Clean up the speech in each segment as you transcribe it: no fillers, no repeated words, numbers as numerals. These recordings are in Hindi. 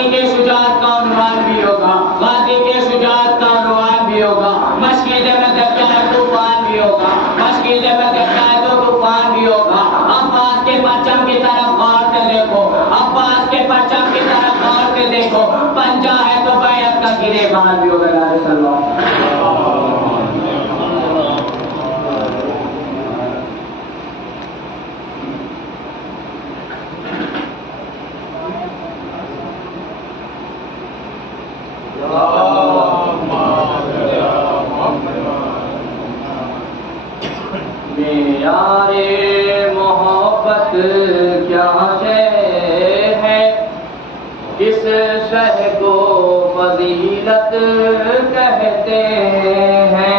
गाजी के शुजाअत का उन्वान भी होगा, गाजी के शुजाअत का उन्वान भी होगा। मशकीज़ में देखता है तूफान भी होगा, मशकीज़ में देखता है तो तूफान भी होगा। अब्बास के परचम की तरफ गौर से देखो, अब्बास के परचम की तरफ गौर से देखो। पंजा है तो बैत का गिरेबान भी होगा। यारे मोहब्बत क्या शय है, इस शय को फजीलत कहते हैं।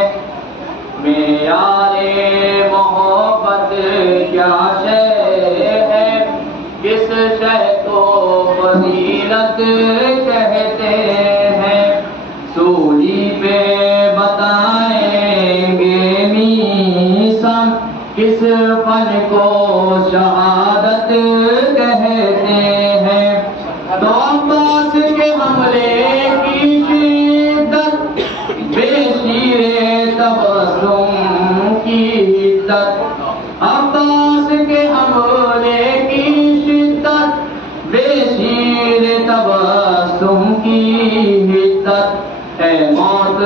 यारे मोहब्बत क्या शय है, इस शय को फजीलत कहते हैं। सूली पे बताएंगे मीसम, किस फन को शहादत कहते हैं। तो अब्बास के हमले की शिद्दत, बेशीरे तबस्सुम की हिद्दत। अब्बास के हमले की शिद्दत, बेशीरे तबस्सुम की हिद्दत। है मौत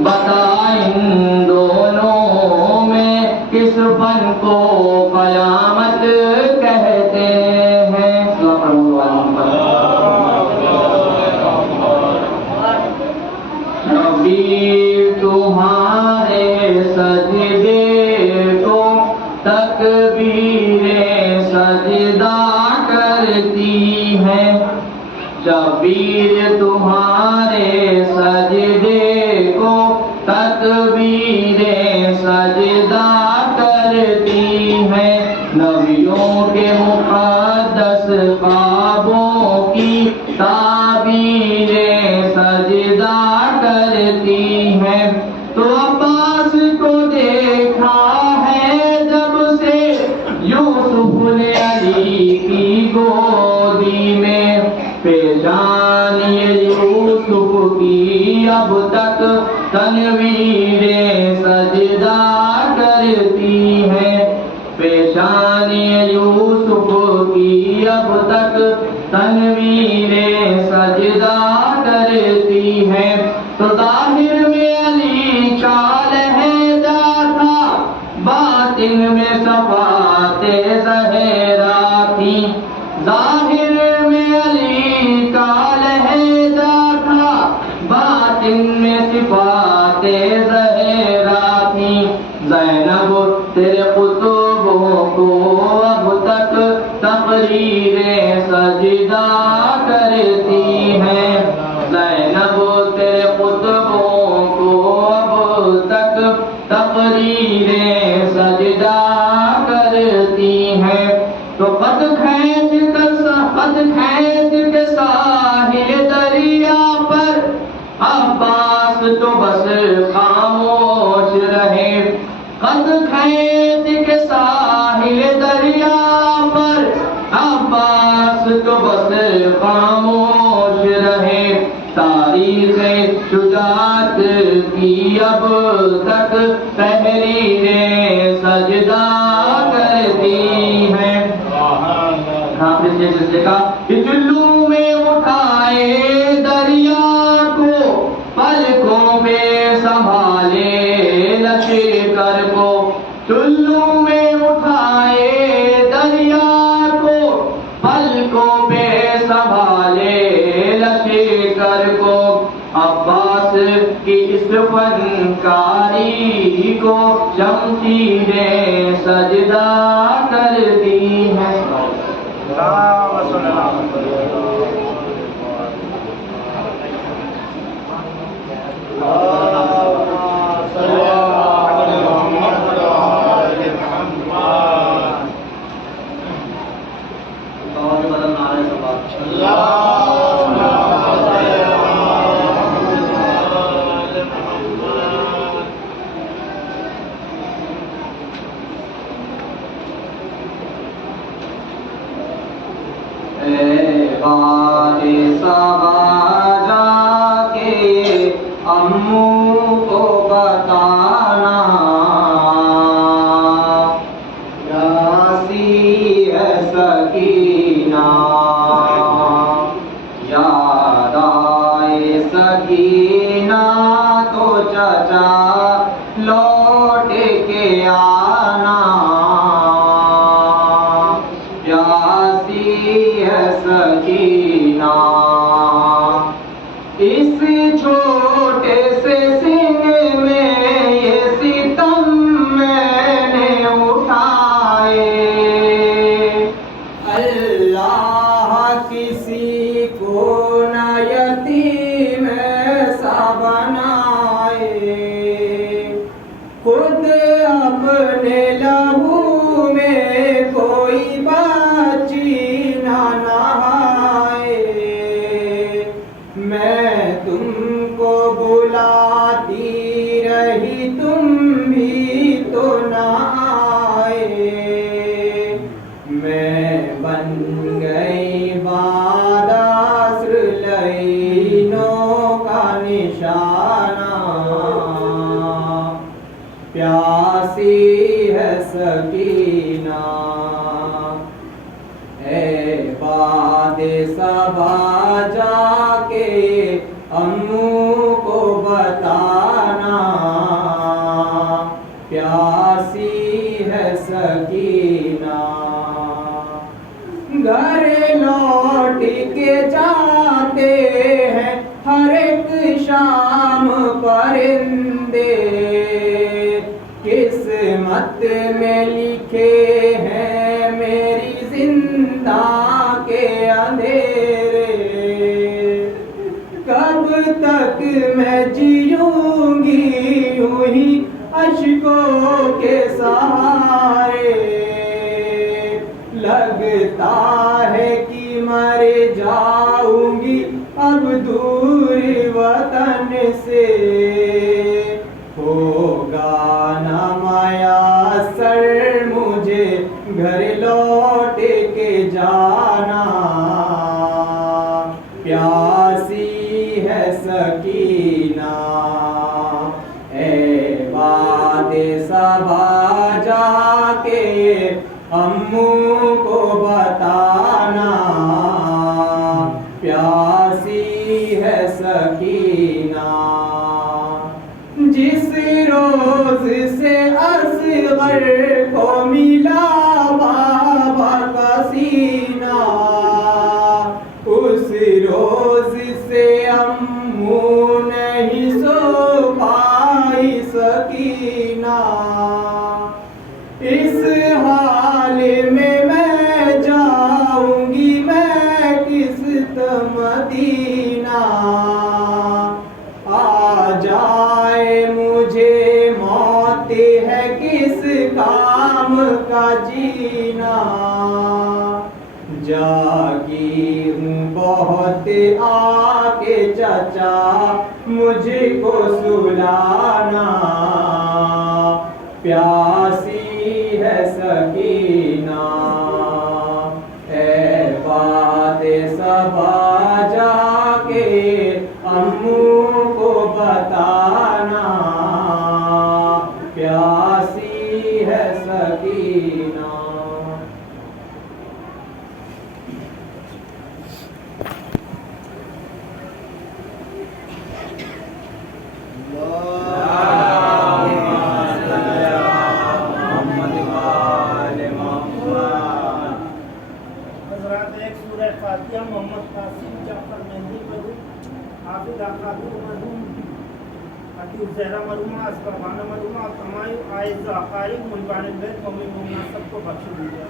बता इन दोनों में, किस फन को कयामत कहते हैं। नबी तुम्हारे सजदे को तकबीरे सजदा करती है। शबीर तुम्हारे सजदे को तकबीरे सजदा करती है। नबियों के मुक़द्दस ख्वाबों की ताबीरे सजदा करती है। तो अब्बास को देखा है जब से यूसुफ ने अली की गोदी में। पेशान यूसुफ की अब तक तनवीरे सजदा करती है। पेशान यूसुफ की अब तक तनवीरे सजदा करती है। तो ज़ाहिर में अली का लहजा था, बातिन में सफ़ाते ज़हरा थी। ज़ाहिर में अली का लहजा था, बातिन में सिफ़ाते ज़हरा थी। ज़ैनब तेरे कुतुबों को अब तक तक़रीरे सजदा करती है। ज़ैनब तेरे कुतुबों को अब तक तक़रीरे सजदा करती है। तो कद खैच के साहिल दरिया पर अब्बास तो बस खामोश रहे। कद खैच के साहिल दरिया पर अब्बास तो बस खामोश रहे। तारीख़ शुजाअत की अब तक तहरीरे सजदा करती है। चुल्लू में उठाए दरिया को, पलकों में संभाले लश्कर को। चुल्लू में उठाए दरिया को, पलकों में संभाले लश्कर को। अब्बास की इस फनकारी को शमशीरें सजदा करती हैं। बारे सबा जाके अम्मू को बताना, प्यासी है सकीना, याद आए सकीना तो चचा लौट के आना, प्यासी है सकीना। इस छोटे से सीने में ये सितम मैंने उठाए, अल्लाह किसी को न यतीम ऐसा बनाए, खुद अपने लहू में कोई बच्ची न नहाए। मैं तुमको बुलाती रही तुम भी तो न आए, मैं बन गई बादास्र लईनों का निशाना, प्यासी है सकीना। ए बादे सबा जाके अम्मू को बताना, प्यासी है सकीना। घर लौट के जाते हैं हर एक शाम परिंदे, किस्मत में लिखे हैं मेरी जिंदा के अंधेरे, कब तक मैं जीऊंगी यूं ही अश्कों के सहारे, लगता है कि मर जाऊंगी अब दूर वतन से, होगा न मयस्सर मुझे घर लौट के जाना, प्यासी है सकीना। ए बादे सबा जाके अम्मू को बताना, प्यासी है सकीना। जिस रोज से असगर को मिला बाबा का सीना, उस रोज से अम्मू नहीं सो पाई सकीना। इस हाल में मैं जाऊंगी मैं किस मदीना, आ जाए मुझे मौत है किस काम का जीना, जागी हूँ बहुत आके चचा मुझको सुलाना, प्यासी है सकीना। ए बादे सबा जाके अम्मू को बताना, प्यासी है सकीना। मोहम्मद कासिम जाफर मेहंदी मरूम, हाफिज आकादुर मरूम, अतीफ जहरा मरूमा, असगर खाना मरूमा, तमाम आयज़ा क़ारिब मुहिबान बैत मम्मी मोमिना सबको बख्श दीजिए।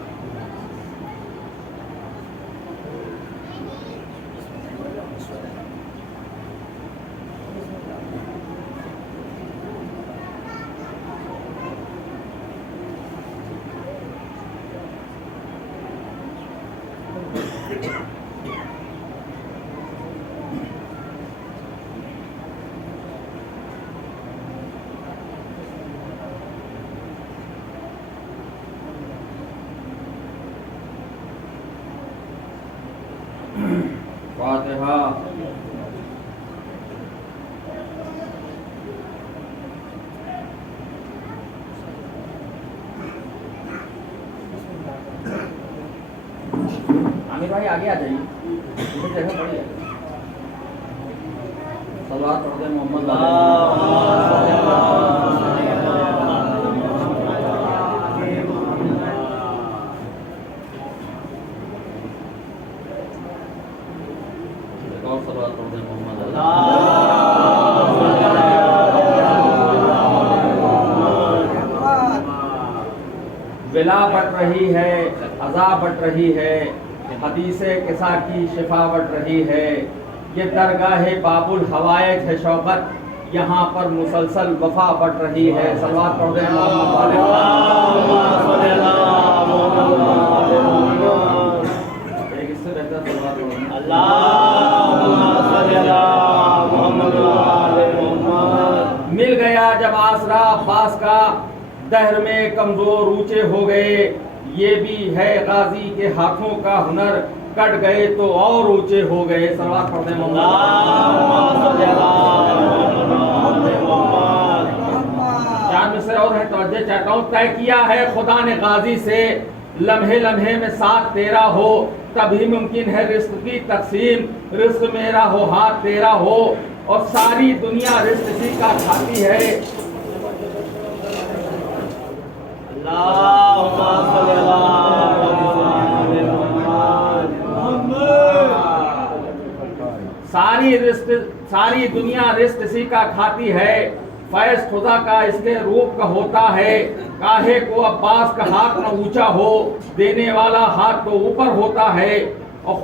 फातिहा। आमिर भाई आगे आ जाइए, इधर जगह पड़ी है। सलवात पढ़ दे मोहम्मद और सलवात पढ़ दे मोहम्मद बिला बट रही है, अज़ा बट रही है, हदीसे किसा की शिफा बट रही है। ये दरगाह बाबुल हवायज है शौकत, यहाँ पर मुसलसल वफा बट रही है। सलवात पढ़ दे मोहम्मद। एक इससे बेहतर सलवात पढ़ दे। मिल गया जब आसरा अब्बास का, दहर में कमजोर ऊंचे हो गए। ये भी है गाजी के हाथों का हुनर, कट गए तो और ऊंचे हो गए। सलवात पढ़ दे चार मिसरे और है, तवज्जो चाहता हूँ। तय किया है खुदा ने गाजी से, लम्हे लम्हे में साथ तेरा हो, तभी मुमकिन है रिस्क की तकसीम। रिस्क मेरा हो हाथ तेरा हो, और सारी दुनिया रिस्क इसी का खाती है। सारी दुनिया रिस्क इसी का खाती है। फैज खुदा का इसके रूप का होता है। काहे को अब्बास का हाथ न ऊंचा हो, देने वाला हाथ तो ऊपर होता है। और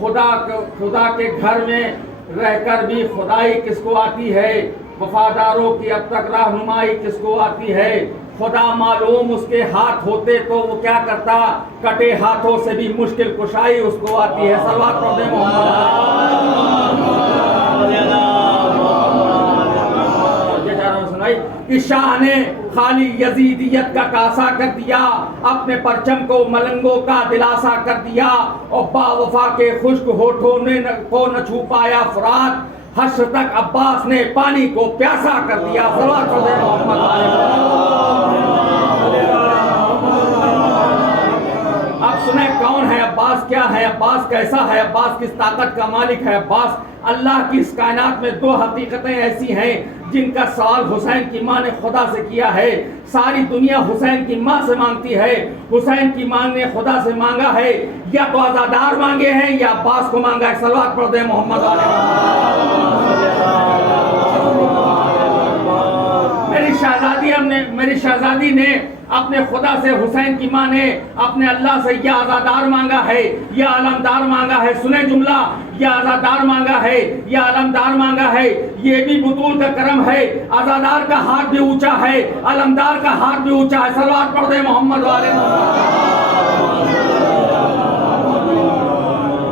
खुदा के घर में रहकर भी खुदाई किसको आती है। वफादारों की अब तक रहनुमाई किसको आती है। खुदा मालूम उसके हाथ होते तो वो क्या करता, कटे हाथों से भी मुश्किल कुशाई उसको आती है। सलवात पढ़ दे कि शाह ने खाली यजीदियत का कासा कर दिया, अपने परचम को मलंगों का दिलासा कर दिया। और बावफा के खुश्क होठों ने को न छू पाया फुरात, हश्र तक अब्बास ने पानी को प्यासा कर दिया। सलवात पढ़ दे मोहम्मद। अब सुने कौन है अब्बास, क्या है अब्बास, कैसा है अब्बास, किस ताकत का मालिक है अब्बास। अल्लाह की इस कायनात में दो हकीकतें ऐसी हैं जिनका सवाल हुसैन की माँ ने खुदा से किया है। सारी दुनिया हुसैन की माँ से मांगती है, हुसैन की माँ ने खुदा से मांगा है। या तो आजादार मांगे हैं या अब्बास को मांगा है। सलवात पढ़ दे मोहम्मद। मेरी शहजादी ने अपने खुदा से, हुसैन की माँ ने अपने अल्लाह से या आजादार मांगा है या अलमदार मांगा है। सुने जुमला, या आजादार मांगा है या अलमदार मांगा है। ये भी बुतूल का करम है। आजादार का हाथ भी ऊंचा है, अलमदार का हाथ भी ऊंचा है। सलवात पढ़ दे मोहम्मद वाले।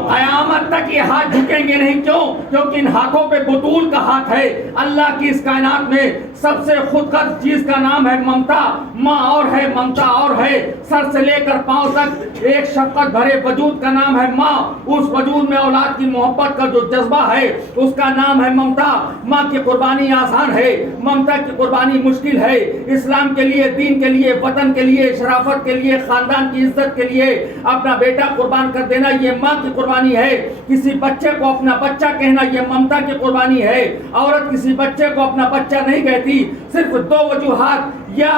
कयामत तक ये हाथ झुकेंगे नहीं। क्यों? क्योंकि इन हाथों पे बुतूल का हाथ है। अल्लाह की इस कायनात में सबसे खुदगर्ज चीज का नाम है ममता। माँ और है, ममता और है। सर से लेकर पांव तक एक शफकत भरे वजूद का नाम है माँ। उस वजूद में औलाद की मोहब्बत का जो जज्बा है उसका नाम है ममता। माँ की कुर्बानी आसान है, ममता की कुर्बानी मुश्किल है। इस्लाम के लिए, दीन के लिए, वतन के लिए, शराफत के लिए, खानदान की इज्जत के लिए अपना बेटा कुर्बान कर देना ये माँ की कुर्बानी है। किसी बच्चे को अपना बच्चा कहना ये ममता की कुर्बानी है। औरत किसी बच्चे को अपना बच्चा नहीं कहती। सिर्फ दो वजूहात, या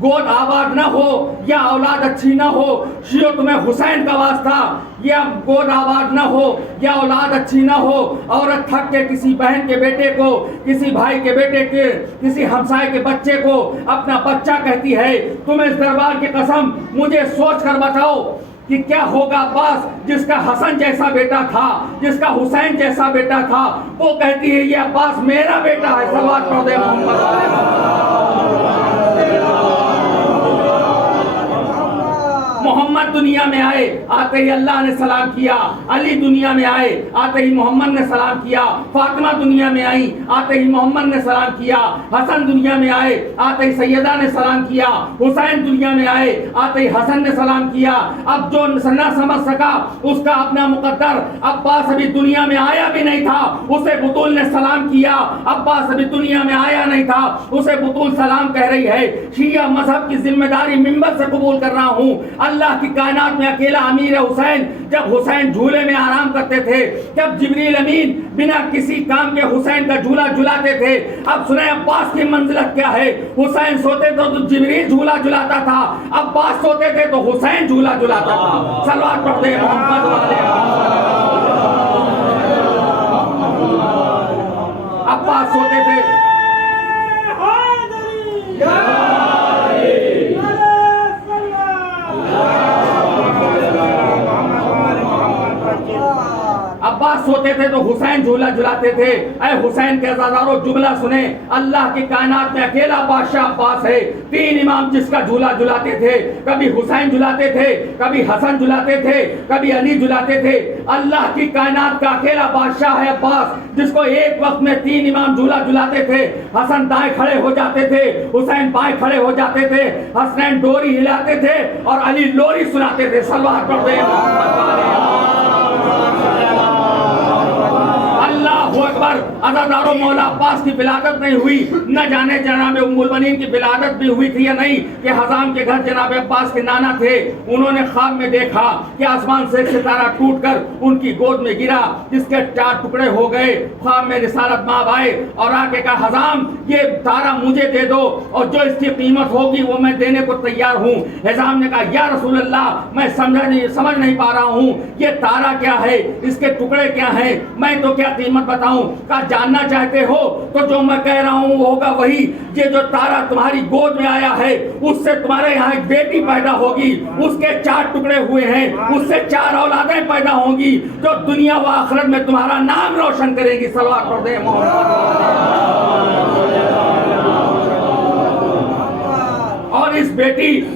गोद आबाद ना हो या औलाद अच्छी ना हो। शियो तुम्हें हुसैन का वास्ता, या गोद आबाद ना हो या औलाद अच्छी ना हो। औरत थक के किसी बहन के बेटे को, किसी भाई के बेटे के, किसी हमसाए के बच्चे को अपना बच्चा कहती है। तुम इस दरबार की कसम मुझे सोच कर बताओ कि क्या होगा अब्बास, जिसका हसन जैसा बेटा था, जिसका हुसैन जैसा बेटा था, वो कहती है ये अब्बास मेरा बेटा है। सलवात पढ़ दे मोहम्मद दुनिया में आए, आते ही अल्लाह ने सलाम किया। अली दुनिया में आए, आते ही मोहम्मद ने सलाम किया। फातिमा दुनिया में आई, आते ही मोहम्मद ने सलाम किया। हसन दुनिया में आए, आते ही सैयदा ने सलाम किया। हुसैन दुनिया में आए, आते ही हसन ने सलाम किया। अब जो न समझ सका उसका अपना मुकद्दर, अब्बास अभी दुनिया में आया भी नहीं था, उसे बुतूल ने सलाम किया। अब्बास अभी दुनिया में आया नहीं था, उसे बुतूल सलाम कह रही है। शिया मजहब की जिम्मेदारी मिंबर से कबूल कर रहा हूँ। अल्लाह की कायनात में अकेला अमीर है हुसैन। जब हुसैन झूले में आराम करते थे, जब जिब्रील अमीन बिना किसी काम के हुसैन का झूला झुलाते थे। अब सुने अब्बास की मंजिलत क्या है। हुसैन सोते तो जिब्रील झूला झुलाता था, अब्बास सोते थे तो हुसैन झूला झुलाता था। सलवात पढ़ते मोहम्मद वाले। अब्बास सोते थे। अब्बास सोते थे तो हुसैन झूला झुलाते थे। ऐ हुसैन के अज़ादारों जुमला सुने, अल्लाह की कायनात में अकेला बादशाह अब्बास है। 3 इमाम जिसका झूला झुलाते थे, कभी हुसैन झुलाते थे, कभी हसन झुलाते थे, कभी अली झुलाते थे। अल्लाह की कायनात का अकेला बादशाह है अब्बास, जिसको एक वक्त में 3 इमाम झूला झुलाते थे। हसन दाएं खड़े हो जाते थे, हुसैन बाएं खड़े हो जाते थे। हसनैन डोरी हिलाते थे और अली लोरी सुनाते थे। सलवात पढ़ते अकबर। अज़ादारों मौला अब्बास की विलादत नहीं हुई, न जाने जनाब उम्मुल बनीन की विलादत भी हुई थी या नहीं, कि हज़ाम के घर जनाब अब्बास के नाना थे। उन्होंने ख्वाब में देखा कि आसमान से एक सितारा टूटकर उनकी गोद में गिरा, जिसके 4 टुकड़े हो गए। ख्वाब में रिसालत माब आए और आके कहा, हज़ाम ये तारा मुझे दे दो और जो इसकी कीमत होगी वो मैं देने को तैयार हूँ। हज़ाम ने कहा, या रसूल अल्लाह, मैं समझ नहीं पा रहा हूँ ये तारा क्या है, इसके टुकड़े क्या हैं, मैं तो क्या कीमत बताऊं। का जानना चाहते हो तो जो मैं कह रहा हूं वो होगा वही। ये जो तारा तुम्हारी गोद में आया है, उससे तुम्हारे यहाँ एक बेटी पैदा होगी, उसके 4 टुकड़े हुए हैं, उससे 4 औलादें पैदा होंगी जो दुनिया व आखिरत में तुम्हारा नाम रोशन करेगी। सलवात पढ़ दे मोहम्मद।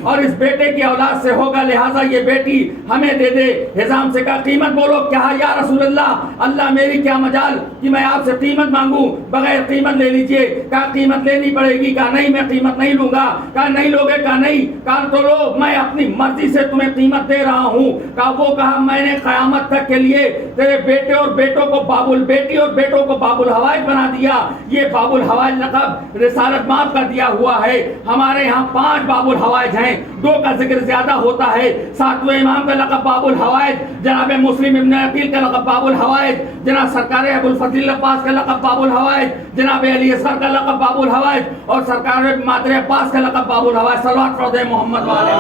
और इस बेटे की औलाद से होगा, लिहाजा ये बेटी हमें दे दे। हिजाम से कहा, कीमत बोलो। क्या या रसूल अल्लाह, अल्लाह मेरी क्या मजाल कि मैं आपसे कीमत मांगू, बगैर कीमत ले लीजिए। कहा कीमत लेनी पड़ेगी। कहा नहीं, मैं कीमत नहीं लूंगा। कहा नहीं लोगे? कहा नहीं। कहा तो लो, मैं अपनी मर्जी से तुम्हें कीमत दे रहा हूँ। कहा मैंने क़यामत तक के लिए तेरे बेटे और बेटों को बेटी और बेटों को बाबुल हवाइज बना दिया। ये बाबुल हवाइज लक़ब रिसालत माफ कर दिया हुआ है। हमारे यहाँ 5 बाबुल हवाइज हैं, 2 का जिक्र ज्यादा होता है। 7वें इमाम का लक़ब बाबुल हवाइज, जनाब मुस्लिम इब्न अकील का लक़ब बाबुल हवाइज, जनाब सरकार अबुल फज़ल अब्बास का लक़ब बाबुल हवाइज, जनाब अली असगर का लक़ब बाबुल हवाइज और सरकार मादर अब्बास का लक़ब बाबुल हवाइज। सल्लल्लाहु अलैहि मोहम्मद वाले।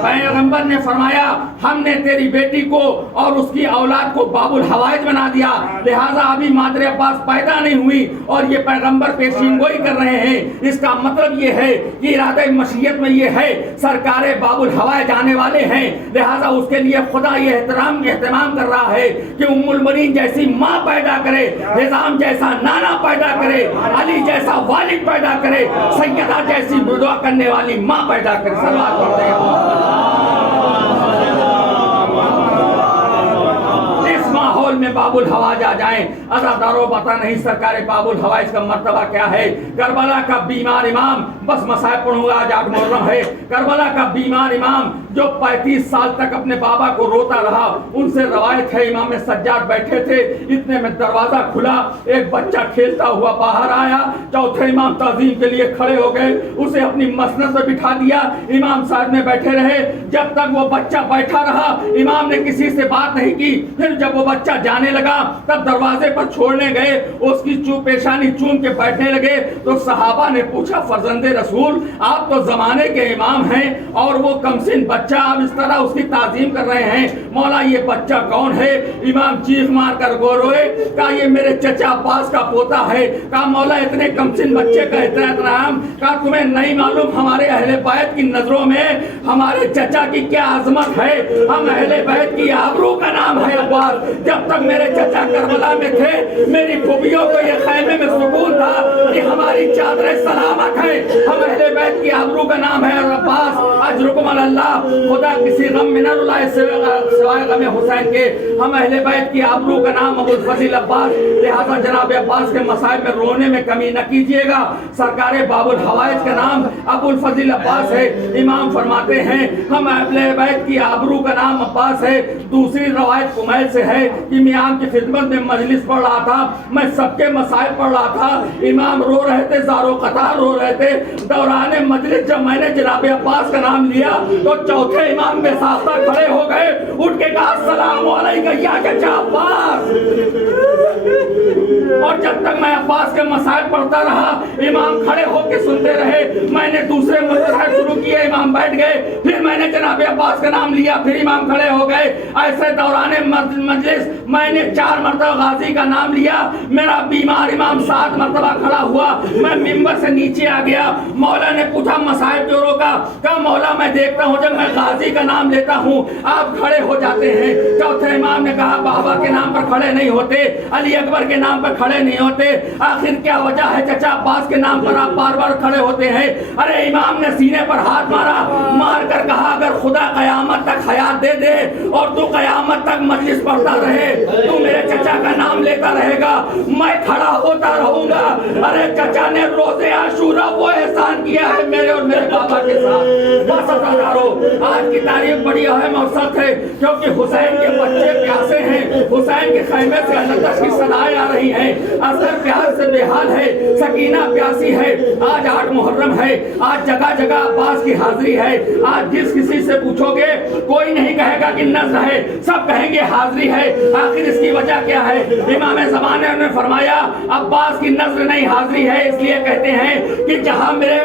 पैगंबर ने फरमाया, हमने तेरी बेटी को और उसकी औलाद को बाबुल हवाइज बना दिया, लिहाजा अभी मादर अब्बास पैदा नहीं हुई और ये पैगंबर पेशीनगोई कर रहे हैं। इसका मतलब ये है कि इरादे मशीयत में ये है सरकारे बाबुल हवाइज आने वाले हैं, लिहाजा उसके लिए खुदा ये एहतमाम कर रहा है कि उम्मुल बनीन जैसी माँ पैदा करे, निज़ाम जैसा नाना पैदा करे, अली जैसा वालिद पैदा करे, सैयदा जैसी दुआ करने वाली माँ पैदा करे। सल्लल्लाहु अलैहि वसल्लम। माहौल में बाबुल हवाइज आ जाएं। अज़ादारों पता नहीं सरकार बाबुल हवाइज का मर्तबा क्या है। करबला का बीमार इमाम, बस मसाइब पढ़ूंगा, आज 8 मुहर्रम है। करबला का बीमार इमाम जो 35 साल तक अपने बाबा को रोता रहा, उनसे रवायत है इमाम सज्जाद बैठे थे, इतने में दरवाजा खुला, एक बच्चा खेलता हुआ बाहर आया। चौथे इमाम ताज़ीम के लिए खड़े हो गए, उसे अपनी मसनद पर बिठा दिया, इमाम साहब में बैठे रहे। जब तक वो बच्चा बैठा रहा, इमाम ने किसी से बात नहीं की। फिर जब वो बच्चा जाने लगा, तब दरवाजे पर छोड़ने गए, उसकी पेशानी चूम के बैठने लगे तो सहाबा ने पूछा, फर्जंदे रसूल, आप तो जमाने के इमाम हैं और वो कमसिन बच्चा, आप इस तरह उसकी ताजीम कर रहे हैं, मौला ये बच्चा कौन है? इमाम चीख मार कर रोए। कहा ये मेरे चचा अब्बास का पोता है। कहा मौला इतने कमसिन बच्चे का एहतराम, कहा तुम्हें नहीं मालूम हमारे अहले बैत की नजरों में हमारे चचा की क्या अजमत है? हम अहले बैत की आबरू का नाम है अब्बास। जब तक मेरे चचा करबला में थे, मेरी फूफियों को ये खैमे में सुकून था कि हमारी चादरें सलामत है। हम अहले बैत की आबरू का नाम है और अब्बास अजरुकुम अल्लाह, खुदा किसी गम में न रुलाए सिवाय गम हुसैन के। हम अहले बैत की आबरू का नाम अबुल फजील अब्बास, लिहाजा जनाब अब्बास के मसाइब में रोने में कमी न कीजिएगा। सरकार बाबुल हवाइज का नाम अबुल फजील अब्बास है। इमाम फरमाते हैं हम अहले बैत की आबरू का नाम अब्बास है। दूसरी रवायत कुमैल से है कि इमाम की खिदमत में मजलिस पढ़ रहा था, मैं सबके मसाइब पढ़ रहा था, इमाम रो रहे थे, ज़ारो कतार रो रहे थे। दौरान मजलिस जब मैंने जनाब अब्बास का नाम लिया तो चौथे इमाम में साख्ता खड़े हो गए, उठ के कहा अस्सलाम वालेकुम या चचा अब्बास। और जब तक मैं अब्बास के मसाइब पढ़ता रहा, इमाम खड़े होकर सुनते रहे। मैंने दूसरे मसाइब शुरू किए, इमाम बैठ गए, फिर मैंने जनाब अब्बास का नाम लिया, फिर इमाम खड़े हो गए। ऐसे दौरान मजलिस मैंने 4 मरतबा गाजी का नाम लिया। मेरा बीमार इमाम 7 मरतबा खड़ा हुआ। मैं मिंबर से नीचे आ गया। मौला ने पूछा मसाइब क्यों रोका? कहा मौला मैं देखता हूँ जब मैं गाजी का नाम लेता हूँ आप खड़े हो जाते हैं। चौथे इमाम ने कहा बाबा के नाम पर खड़े नहीं होते, अली अकबर के नाम पर खड़े नहीं होते, आखिर क्या वजह है चचा अब्बास के नाम पर आप बार बार खड़े होते हैं? अरे इमाम ने सीने पर हाथ मारा, मार कर कहा अगर खुदा कयामत तक हयात दे दे और तू कयामत तक मजलिस पढ़ता रहे, तू मेरे चचा का नाम लेता रहेगा, मैं खड़ा होता रहूंगा। अरे चचा ने रोजे आशूरा वो एहसान किया है मेरे और मेरे बाबा के साथ। बस अज़ादारों, आज की तारीख बड़ी अहम और सच है क्योंकि हुसैन के बच्चे प्यासे हैं। हुसैन के खैमे से अनंत की सदाएं आ रही हैं। असगर प्यार से बेहाल है, सकीना प्यासी है। आज 8 मुहर्रम है, आज जगह जगह अब्बास की हाजिरी है। आज जिस किसी से पूछोगे कोई नहीं कहेगा कि नज़्र है, सब कहेंगे हाजिरी है। आखिर इसकी वजह क्या है? इमाम ज़माने ने फरमाया अब्बास की नज़्र नहीं हाजिरी है, इसलिए कहते हैं कि जहां मेरे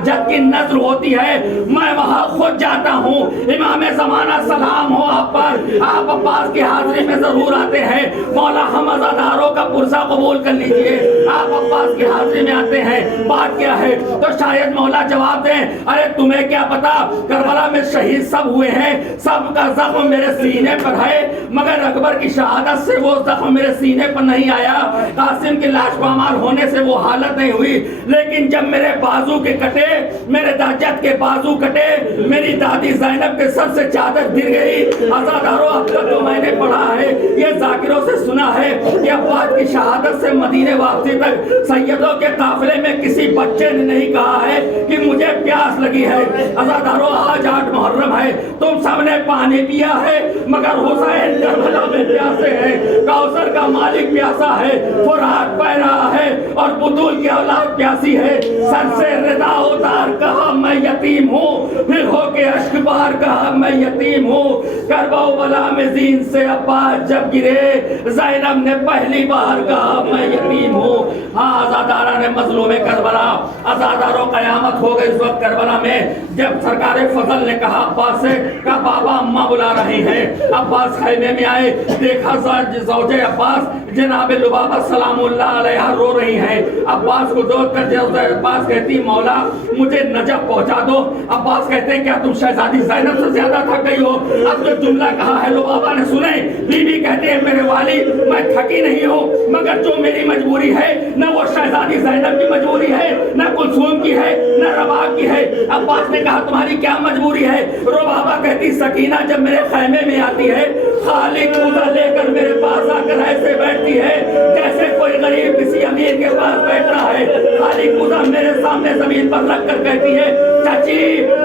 जद की नज़्र होती है मैं वहां खुद जाता हूं। इमाम ज़माना सलाम हो आप पर, आप अब्बास की हाजिरी में जरूर आते हैं। मौला हम अज़ादारों का पुरसा कबूल कर लीजिए, आप अब्बास की हाजिरी में आते हैं, बात क्या है? तो शायद मौला जवाब दें अरे तुम्हें क्या पता, करबला में शहीद सब हुए हैं, सबका जख्म मेरे सीने पर है, मगर अकबर की शहादत से वो जख्म मेरे सीने पर नहीं आया। कासिम की लाश पामाल होने से वो हालत नहीं हुई, लेकिन जब मेरे बाजू के कटे, मेरे दाजत के बाजू कटे, मेरी दादी ज़ैनब के सर से चादर गिर गई। अज़ादारों अब तक तो मैंने पढ़ा है, ये जाकिरों से सुना है कि अब्बास की शहादत से मदीने वापसी तक सैयदों के काफिले में किसी बच्चे ने नहीं कहा है कि मुझे प्यास लगी है। अज़ादारों आज 8 मुहर्रम है, तुम सबने पानी पिया है, मगर हुसैन करबला में प्यासे हैं। कौसर का मालिक प्यासा है, फुरात पै रहा है और बुतूल की औलाद प्यासी है। सर से रिदा उतार कहा मैं यतीम हूँ, फिर होके अश्कबार कहा मैं यतीम हूँ। करबला में जीन से अब्बास जब गिरे, ज़ैनब ने पहली बार कहा मैं यतीम हूँ। हाँ अज़ादारा ने मज़लूम करबला, अज़ादारों क़यामत हो गई इस वक्त करबला में जब सरकार फजल ने कहा अब्बास से, कहा बाबा अम्मा बुला रही हैं। अब्बास खैमे में आए, देखा ज़ौजे अब्बास जनाब लुबाबा सलामुल्लाह अलैहा रो रही हैं। अब्बास को देख कर अब्बास कहती मौला मुझे नजफ पहुंचा दो। अब्बास कहते हैं क्या तुम शहजादी ज़ैनब से ज्यादा थक गई हो? अब जो जुमला कहा है लुबाबा ने सुने। बीबी कहते हैं मेरे वाली मैं थकी नहीं हूँ, मगर जो मेरी मजबूरी है न वो शहजादी ज़ैनब की मजबूरी है, न कुलसूम की है, न रबाब की है। अब्बास ने कहा तुम्हारी क्या मजबूरी है? रुबाबा कहती सकीना जब मेरे खैमे में आती है, खाली कूदा लेकर मेरे पास आकर ऐसे बैठती है जैसे कोई गरीब किसी अमीर के पास बैठ रहा है। खाली कूदा मेरे सामने जमीन पर रख कर कहती है चाची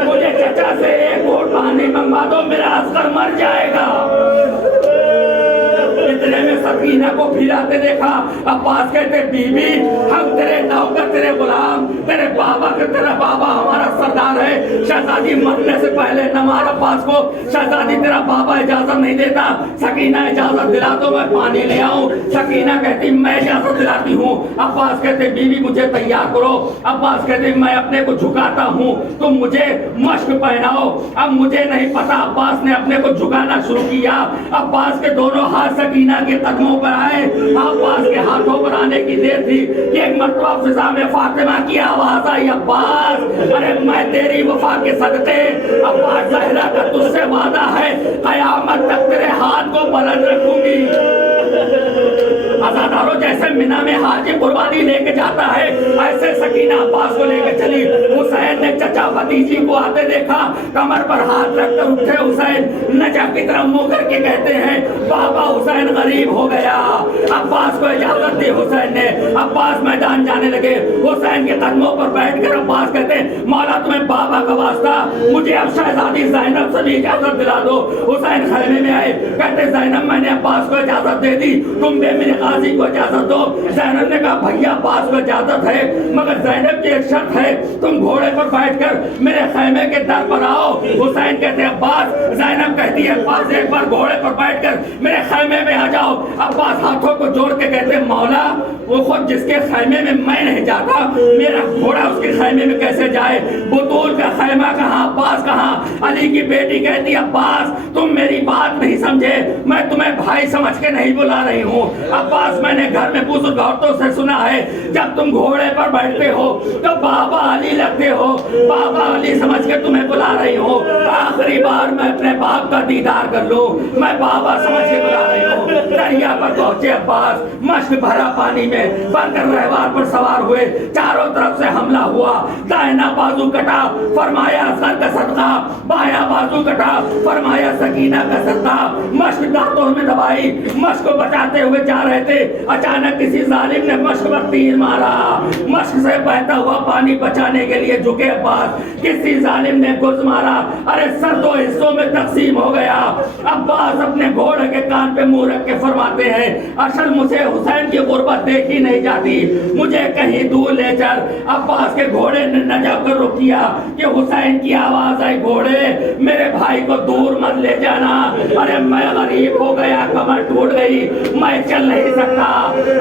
मुझे चचा से एक घूंट पानी मंगवा दो, मेरा असगर मर जाएगा। इतने में सकीना को फिराते देखा। अब्बास कहते बीबी हम तेरे नौकर, तेरे गुलाम, तेरे बाबा के, तेरा बाबा हमारा सरदार है। शहजादी मरने से पहले न मार अब्बास को, शहजादी तेरा बाबा इजाजत नहीं देता। सकीना इजाजत दिला दो मैं पानी ले आऊं। सकीना कहती मैं इजाजत दिलाती हूँ। अब्बास कहते बीबी मुझे तैयार करो। अब्बास कहते मैं अपने को झुकाता हूँ, तुम मुझे मश्क पहनाओ। अब मुझे नहीं पता अब्बास ने अपने को झुकाना शुरू किया। अब्बास के दोनों हाथ सकीना के कदमों पर आए। अब्बास के हाथों पर आने की देर थी कि एक मरतबा फिजा में फातिमा की आवाज आई अब्बास अरे मैं तेरी वफा के सदके अब्बास ज़हरा का तुझसे वादा है कयामत तक तेरे हाथ को बुलंद रखूंगी। जैसे मिना में हाजी कुर्बानी लेके जाता है, ऐसे सकीना अब्बास को लेके चली। हुसैन ने चचा भतीजी को आते देखा, कमर पर हाथ रखकर उठे हुसैन, नजफ की तरफ मुंह करके कहते हैं, बाबा हुसैन गरीब हो गया। अब्बास को इजाजत दी हुसैन ने, अब्बास मैदान जाने लगे। हुसैन के कदमों पर बैठकर अब्बास कहते हैं, मौला तुम्हें बाबा का वास्ता, मुझे अब शहजादी ज़ैनब से भी इजाजत दिला दो। हुसैन खैमे में आए, कहते ज़ैनब मैंने अब्बास को इजाजत दे दी, तुम भी मेरे गाजी को इजाजत दो। ज़ैनब ने कहा भैया अब्बास को इजाजत है, मगर ज़ैनब की एक शर्त है, तुम घोड़े पर बैठकर मेरे खैमे के दर पर आओ। हुसैन कहते हैं अब्बास, ज़ैनब कहती है अब्बास एक बार घोड़े पर बैठकर मेरे खैमे में आ जाओ। अब्बास हाथों को जोड़ के कहते हैं मौला, वो खुद जिसके खैमे में मैं नहीं जाता, मेरा घोड़ा उसके खैमे में कैसे जाए? बुतूल का खैमा कहाँ, अब्बास कहाँ? अली की बेटी कहती अब्बास तुम मेरी बात नहीं समझे, मैं तुम्हें भाई समझ के नहीं बुला रही हूँ। अब्बास मैंने घर में बुजुर्ग औरतों से सुना है, जब तुम घोड़े पर बैठते हो तो बाबा अली लगते हो, बाबा अली समझ के तुम्हें बुला रही हूँ। आखिरी बार मैं अपने बाप का दीदार कर लूँ, मैं बाबा समझ के बुला रही हूँ। दरिया पर पहुंचे अब्बास, मश्क भरा पानी में बनकर रहवार पर सवार हुए। चारों तरफ से हमला हुआ, दाहिना बाजू कटा, फरमाया असगर का सदका, बाया बाजू कटा, फरमाया सकीना का सदका। मश्क दांतों में दबाई, मश्क को बचाते हुए जा रहे थे, अचानक किसी जालिम ने मश्क पर तीर मारा। मश्क से बहता हुआ पानी बचाने के लिए झुके अब्बास, किसी जालिम ने गुर्ज मारा, अरे सर दो हिस्सों में तकसीम हो गया। अब्बास अपने घोड़े के कान पे मुंह रख के फरमाते हैं, असल मुझे हुसैन की गुर्बत देखी नहीं जाती, मुझे कहीं दूर ले चल। अब्बास के घोड़े ने नजर कर रुक किया कि हुसैन की आवाज आई, घोड़े मेरे भाई को दूर मत ले जाना। अरे मैं गरीब हो गया, कमर टूट गई, मैं चल नहीं सकता।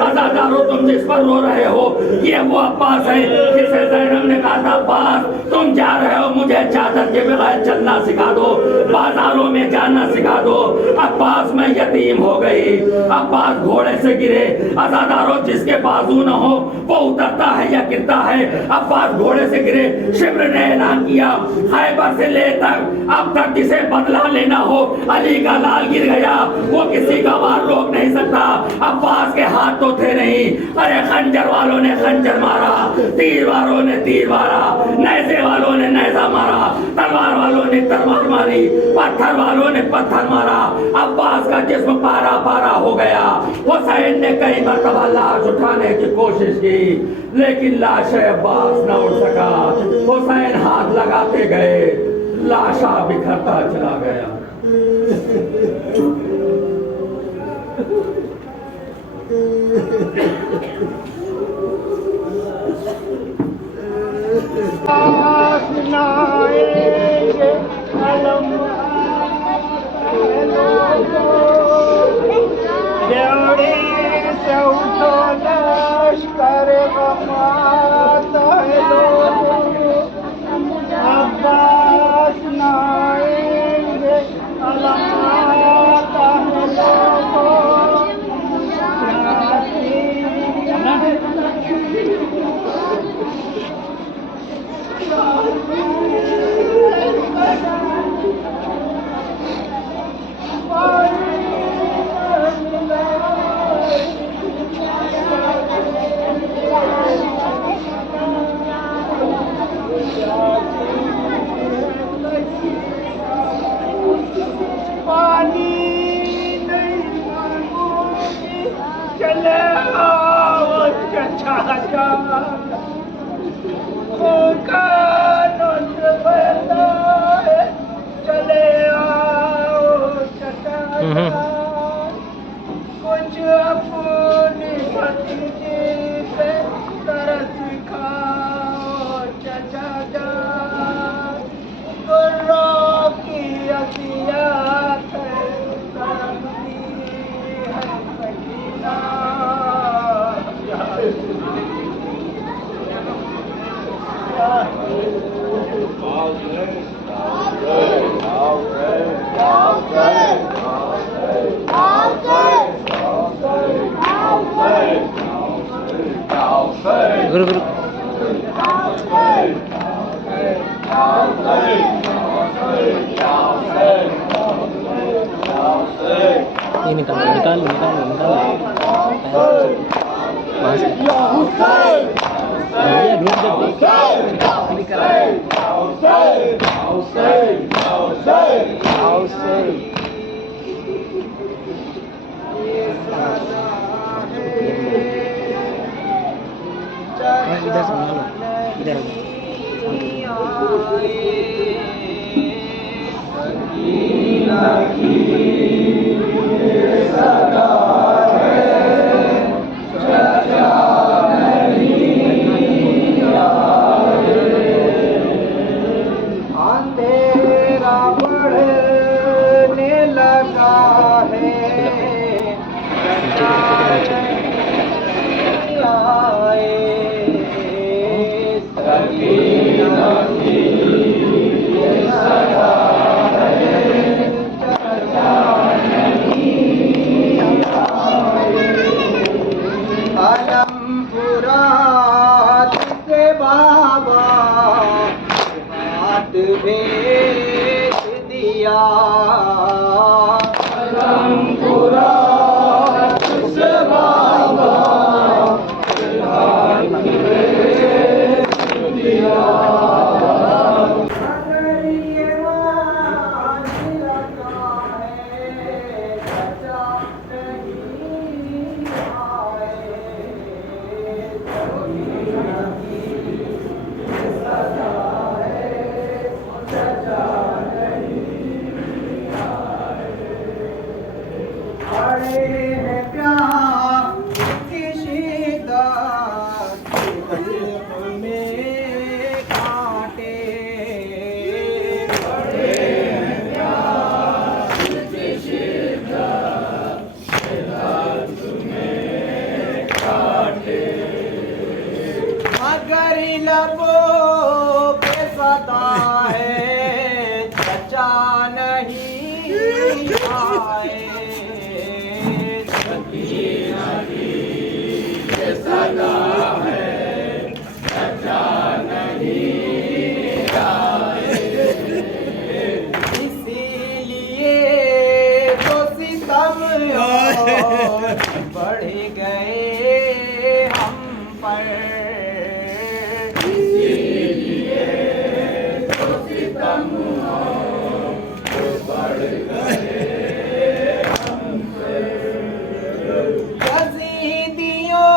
अज़ादारो तुम जिस पर रो रहे हो ये वो अब्बास है जिसे ज़ैनब ने कहा था अब्बास तुम जा रहे हो, मुझे चादर के बगैर चलना सिखा दो, बाजारों में जाना सिखा दो। अब्बास मैं यतीम हो गई। अब्बास घोड़े से गिरे। अज़ादारो जिसके बाजू न हो वो उतरता है या गिरता है। अब्बास घोड़े से गिरे। शिब्र ने ऐलान किया, खैबर से ले तक अब तक जिसे बदला लेना हो, अली का लाल गिर गया, वो किसी का वार रोक नहीं सकता। अब्बास के हाथ तो थे नहीं, अरे खंजर वालों ने खंजर मारा, तीर वालों ने तीर मारा, नेज़े वालों ने नेज़ा मारा, तलवार वालों ने तलवार मारी, पत्थर वालों ने पत्थर मारा। अब्बास का जिस्म पारा पारा हो गया। हुसैन ने कई मरतबा लाश उठाने की कोशिश की, लेकिन लाश अब्बास न उठ सका। हुसैन हाथ लगाते गए, लाशा बिखरता चला गया। कुछ अपनी भतीजी पे तरस खाओ चचा जान, गुर्रों की असियत तरसती है सकीना। गुरु गुरु ये निकाल निकाल निकाल निकाल अंधेरा बढ़ने लगा है, आए सकीना की सदा है, चर्चा नहीं आए। अलमपुरात से बाबा हाथ भेज दिया, अलमपुरात से बाबा हाथ भेज दिया। अगर ये मान लगा है, सचा नहीं आए, बड़े हैं प्यार की शिद्दत, दिल में कांटे, बड़े हैं प्यार की शिद्दत, दिल में कांटे। मगर लबों पे सदा है, चचा नहीं आए, सकीना की सदा है, चचा नहीं आए। इसीलिए तो सितम और बढ़ गए हम पर, इसीलिए तो सितम बढ़ गए हमसे। यजीदियों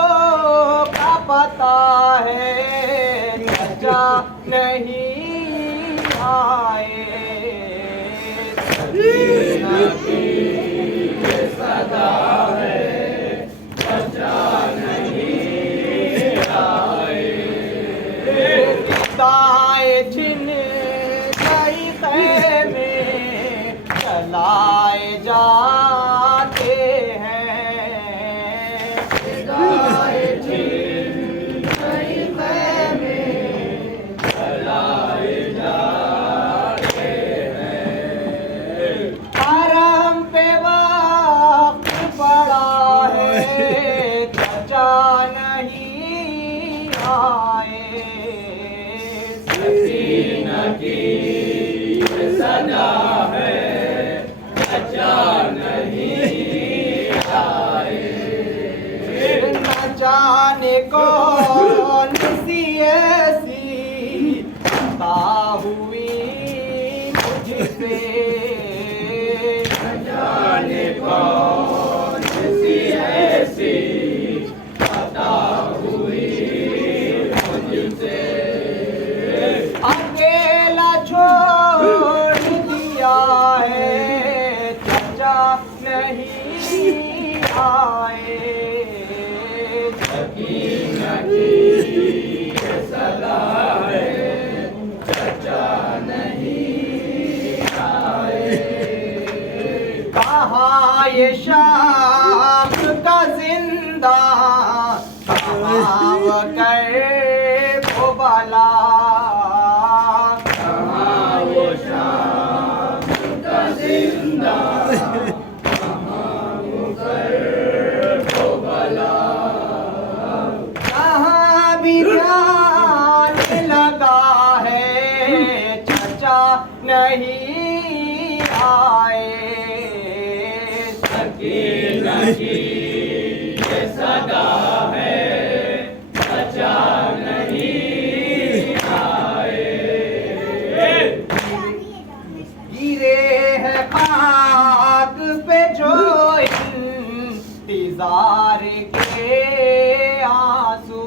का पता है, चचा नहीं आए, सकीना की सदा है, चचा नहीं आए। ताए छिन गई खैमे चलाए जाते हैं, ताए छिन गई खैमे चलाए जाते हैं। हरम पे वक्त पड़ा है, चचा नहीं आए, सकीना की सदा है, चचा नहीं आए। न जाने कौन सी ऐसी खता हुई मुझसे, न जाने कौन सी ऐसी खता हुई मुझसे। अकेला छोड़ दिया है, चचा नहीं आए, सकीना की सदा है, चचा नहीं आए। कहाँ ये शाम का जिंदा, कहाँ वो कर वो भला, कहाँ वो शाम का जिंदा, कहाँ वो कर वो भला। कहाँ भी ध्यान लगा है, चचा नहीं आए, सकीना की सदा है, इंतजार के आंसू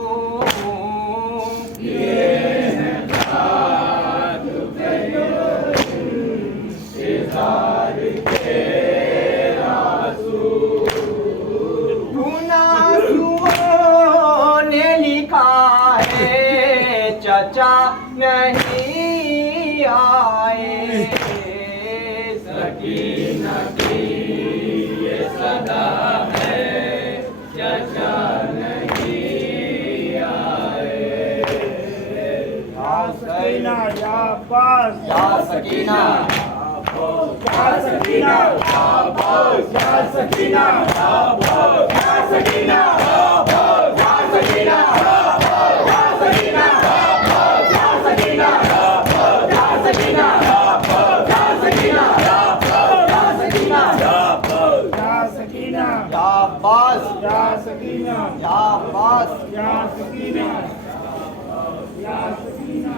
गुनासुओं ने लिखा है चचा नहीं आए। सकीना की ये सदा है चचा नहीं आए। या सकीना या अब्बास या सकीना या सकीना या अब्बास या सकीना या अब्बास या सकीना या अब्बास या सकीना या अब्बास या सकीना या अब्बास या सकीना या अब्बास या सकीना या अब्बास या सकीना या अब्बास या अब्बास या सकीना या अब्बास या सकीना या सकीना।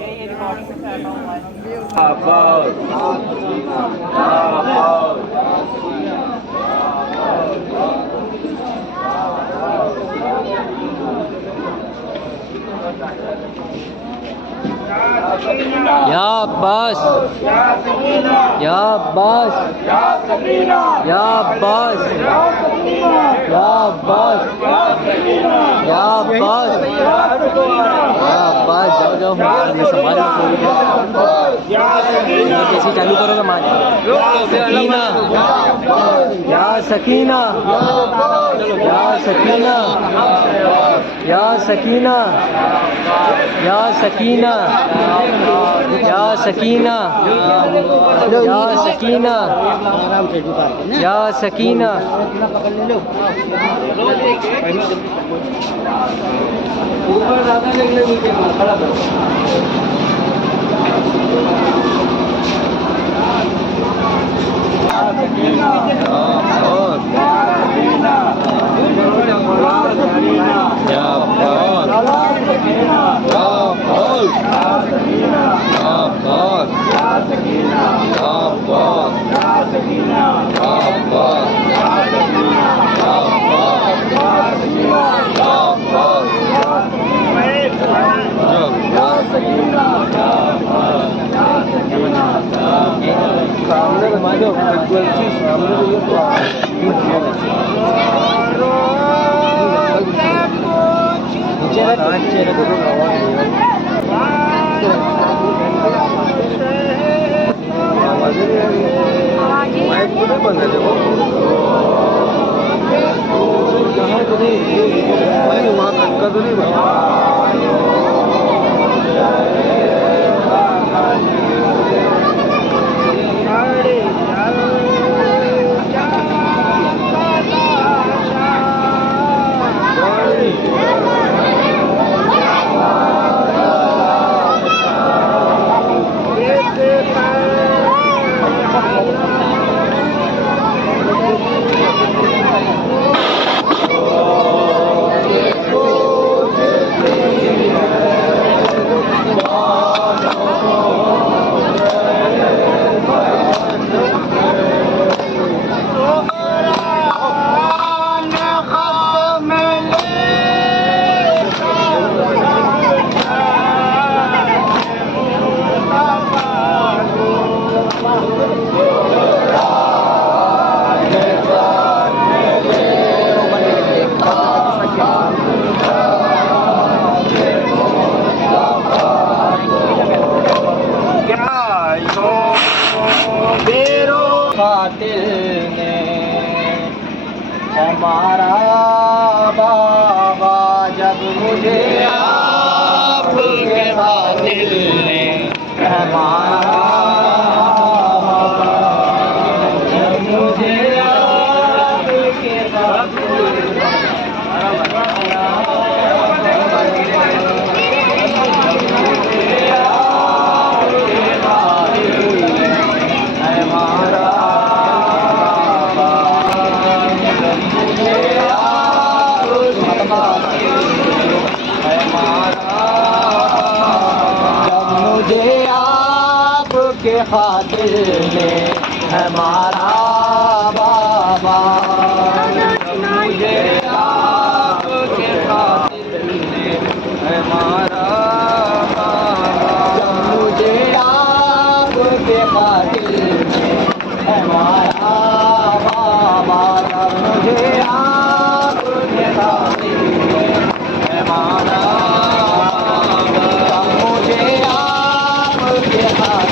ये रिकॉर्डिंग में कर रहा हूँ मैं। या अब्बास या सकीना या अब्बास या सकीना या अब्बास या सकीना या अब्बास या सकीना या अब्बास या सकीना या अब्बास जाओ जाओ ये संभाल या सकीना कैसे चालू करोगे माँ सकीना या सकीना या सकीना या सकीना या सकीना या सकीना या सकीना या सकीना ऊपर ज्यादा लगने नीचे खड़ा करो। सामने घुमा दो नीचे रख नीचे रख माइक पूरे बंद है देखो कहाँ तो नहीं वहाँ का तो नहीं बना कातिल ने हमारा बाबा जब मुझे आपके कातिल ने हमारा जब मुझे आपके के खातिर में हमारा बाबा आपके खातिर में हमारा बाबा, जब मुझे आपके खातिर में हमारा बाबा, जब मुझे आपके खातिर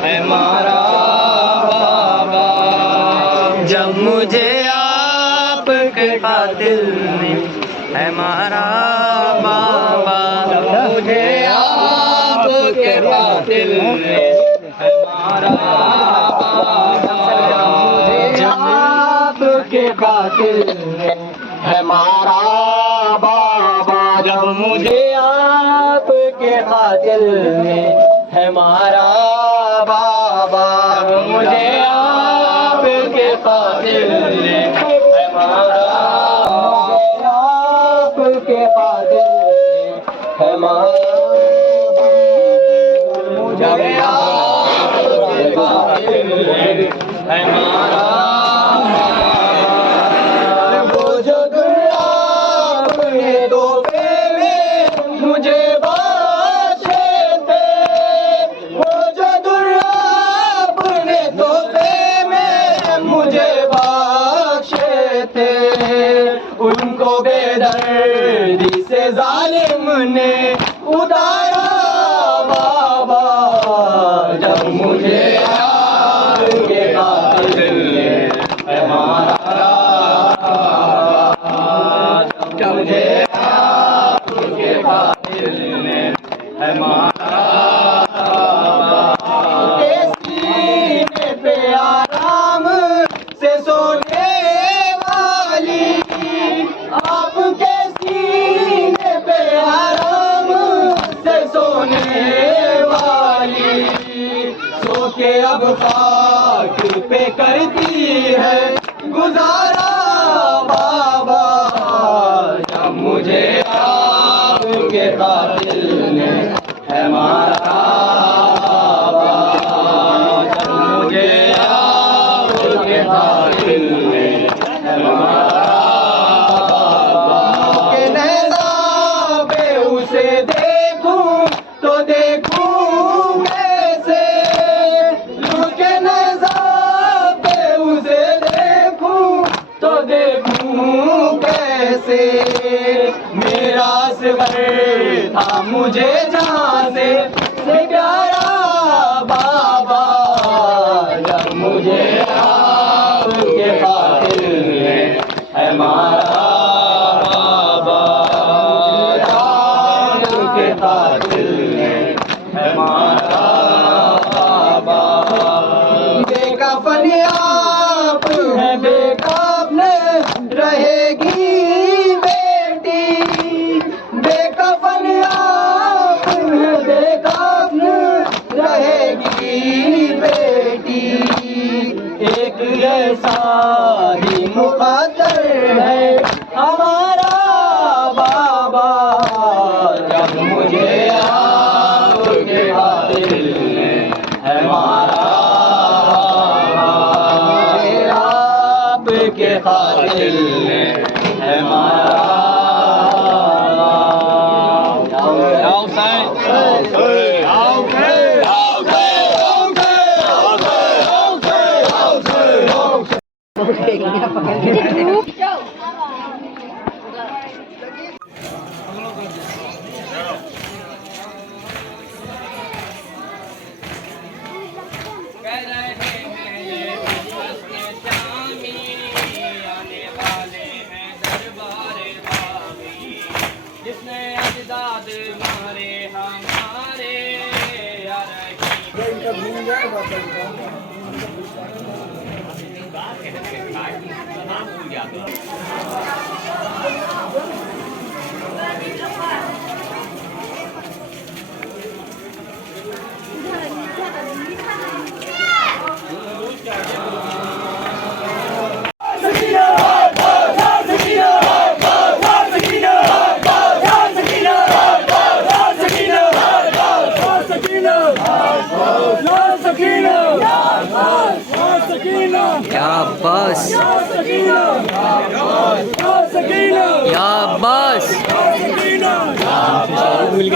हमारा बाबा, जब मुझे आपके कातिल में हमारा बाबा, जब मुझे आपके कातिल में हमारा बाबा, जब आपके कातिल में हमारा बाबा, जब मुझे आपके कातिल में हमारा बाबा, मुझे आपके कातिल ने हमारा, आपके कातिल ने हमारा, मुझे आपके कातिल ने हमारा, वो जो दुआ अपने तोहफे में मुझे उनको बेदर्दी से जालिम ने उतारा बाबा, जब मुझे आपके कातिल ने हमारा, जब मुझे आपके कातिल ने हमारा, के सीने पे आराम से सोने आपके सीने पे आराम से सोने वाली, सो के अब खाक पे करती है गुजारा बाबा, जब मुझे आपके कातिल ने हमारा बाबा, जब मुझे आपके कातिल ने हमारा, देखूं तो देखूं कैसे, लुके नज़र पे उसे देखूं तो देखूं कैसे, मेरा असगर था मुझे जहाँ से प्यारा बाबा, जब मुझे आपके कातिल ने हमारा कातिल ने हमारा बाबा, बेकफन आप है बेकफन रहेगी बेटी, बेकफन आप है बेकफन रहेगी बेटी, एक ऐसा ही मुक़द्दर है हमारा बाबा, जब मुझे आपके कातिल ने हमारा, आपके कातिल ने हमारा कह रहे हैं ये उसके शामी, आने वाले हैं दरबारे बागी, जिसने अजदाद मारे हमारे यार या बस या बस मिल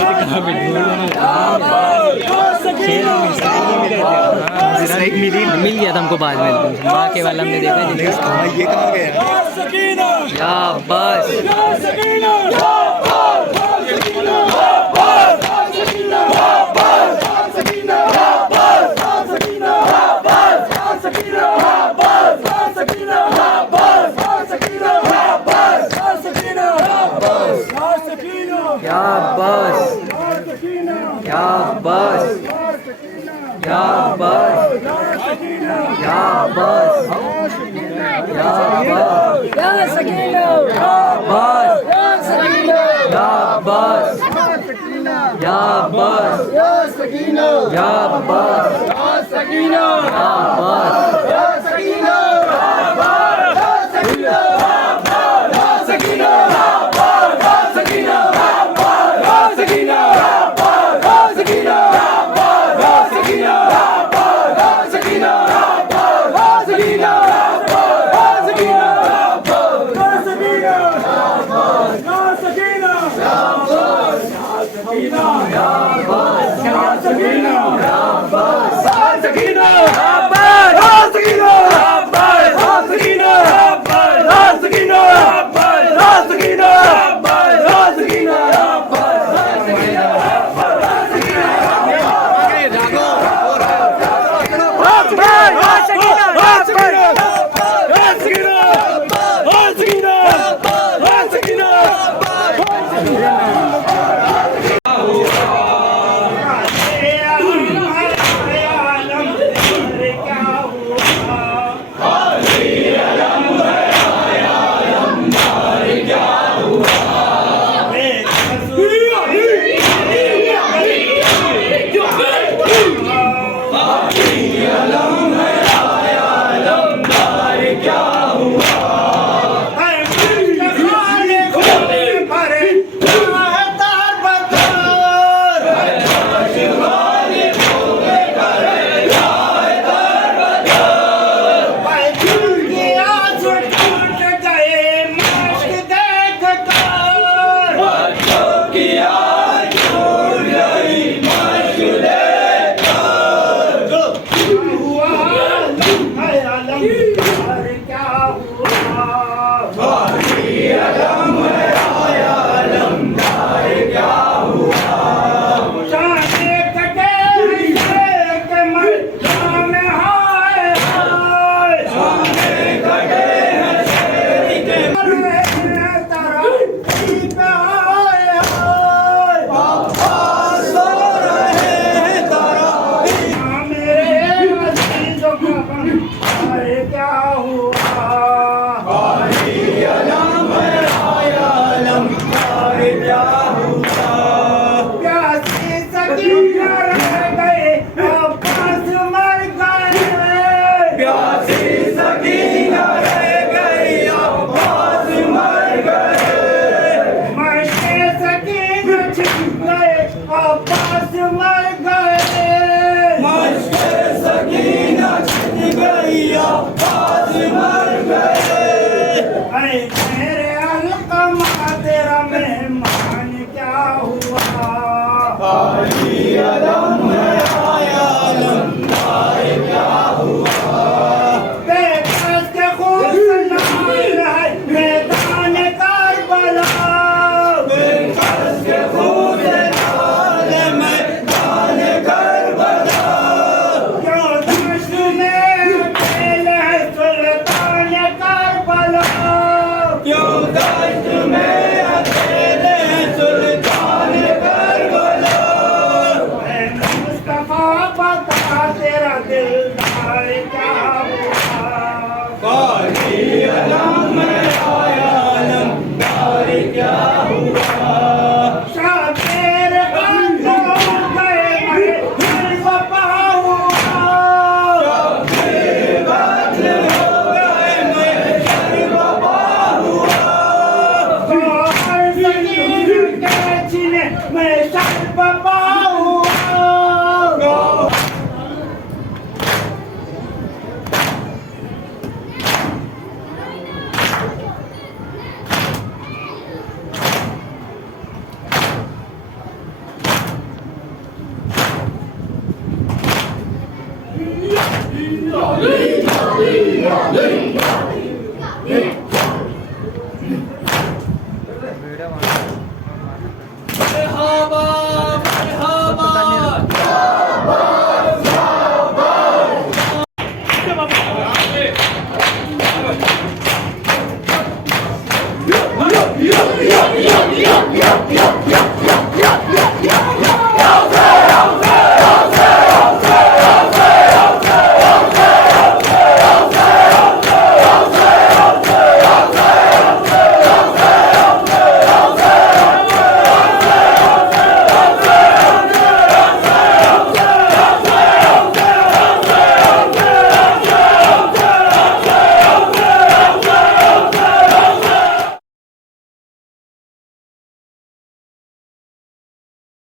गया था हमको बाद में माँ के वाला हमने देखा ये कहाँ गया या बस क्या बस क्या बस क्या बस क्या बस क्या बस क्या बस क्या बस क्या दिलदार क्या हुआ शाबेर बांधो गए मैं हर वफा हुआ हर सकीन के छीने मैं सर वफा हुआ Ali, Ali, Ali.